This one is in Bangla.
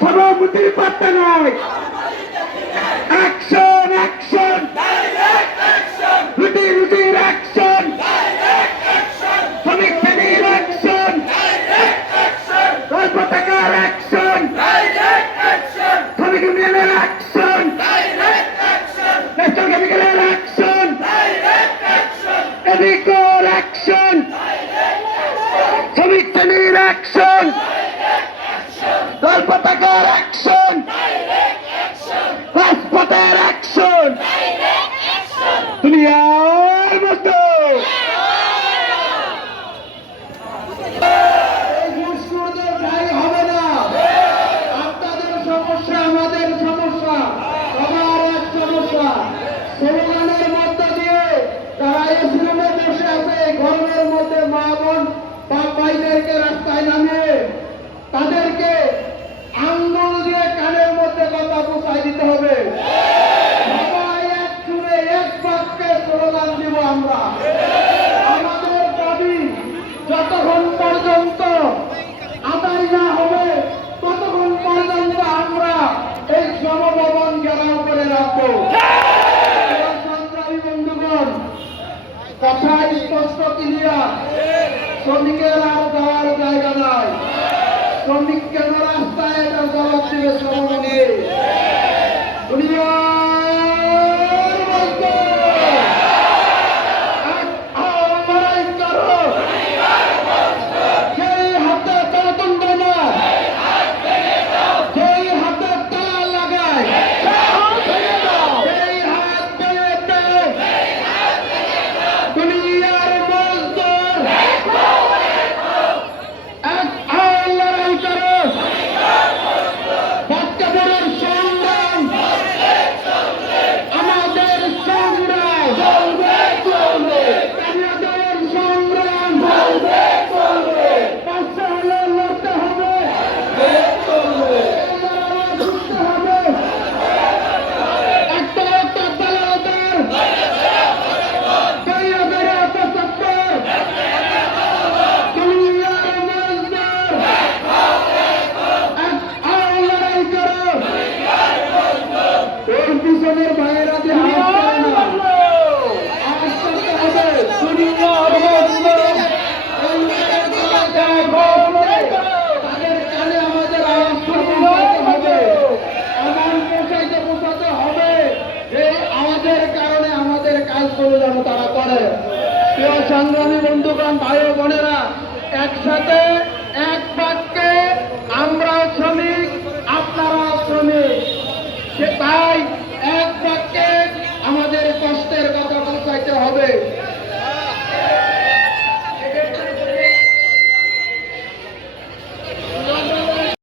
সভাপতির পাত্তা নাই। অ্যাকশন অ্যাকশন রুটি রুটির অ্যাকশন শ্রমিক শ্রেণির অ্যাকশন পতাকার অ্যাকশন শ্রমিক ইউনিয়নের অ্যাকশন ন্যাশনাল কেমিক্যালের অ্যাকশন এদিকর অ্যাকশন শ্রমিক শ্রেণির অ্যাকশন মধ্যে কথা দিতে হবে। সবাই এক সুরে, এক বাক্যে স্লোগান দিব আমরা। আমাদের দাবি, যতক্ষণ পর্যন্ত আদায় না হবে, ততক্ষণ পর্যন্ত আমরা এই সমভবন ঘেরাও করে রাখব। কথা স্পষ্ট ক্লিয়ার শ্রমিকের আর যাওয়ার জায়গা নাই। শ্রমিক কেন রাস্তায় এটা জবাব দিবে শ্রম আওয়াজের কারণে আমাদের কাজগুলো যেন তারা করে। প্রিয় সংগ্রামী বন্ধুগণ ভাই বোনেরা একসাথে